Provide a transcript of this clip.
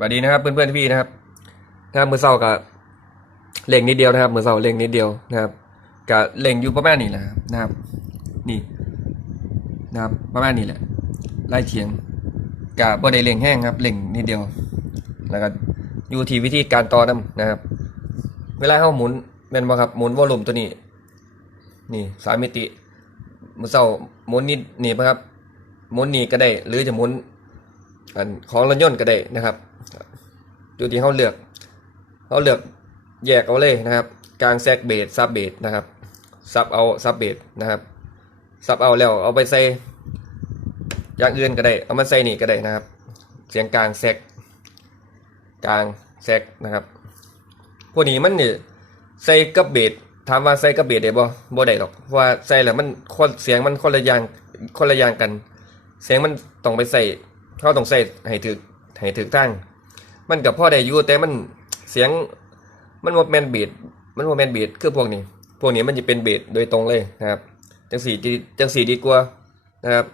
สวัสดีนะครับเพื่อนเพื่อนพี่นะครับนะครับมือเศร้ากับเล่งนิดเดียวนะครับมือเศร้าเล่งนิดเดียวนะครับกับเล่งอยู่ประมาณนี้แหละครับนะครับ นี่นะครับประมาณนี้แหละไล่เฉียงกับบ่ได้เล่งแห้งครับเล่งนิดเดียว แล้วก็อยู่ที่วิธีการต่อนํนะครับ เวลาเข้าหมุนแม่นบ่ครับหมุนวอลลุ่มตัวนี้ นี่สามมิติมือเศร้าหมุนนี่นี่ครับหมุนนี่ก็ได้ หรือจะหมุนอันของรถยนต์ก็ได้นะครับ อยู่ที่เขาเลือกเขาเลือกแยกเอาเลยนะครับ กลางแซกเบสซับเบสนะครับซับเอาซับเบสนะครับซับเอาแล้วเอาไปใส่อย่างอื่นก็ได้ เอามาใส่นี่ก็ได้นะครับ เสียงกลางแซกกลางแซกนะครับพวกนี้มันเนี่ยใส่กับเบสถามว่าใส่กับเบสได้บ่บ่ได้หรอกเพราะว่าใส่แล้วมันคนเสียงมันคนละอย่างคนละอย่างกัน เสียงมันต้องไปใส่เขาต้องใส่ให้ถึกให้ถึกตั้ง มันกับพ่อได้อยู่แต่มันเสียงมันว่าแมนเบสมันว่าแมนเบสคือพวกนี้ พวกนี้มันจะเป็นเบสโดยตรงเลยนะครับ จังสีดีจังสีดีกว่านะครับ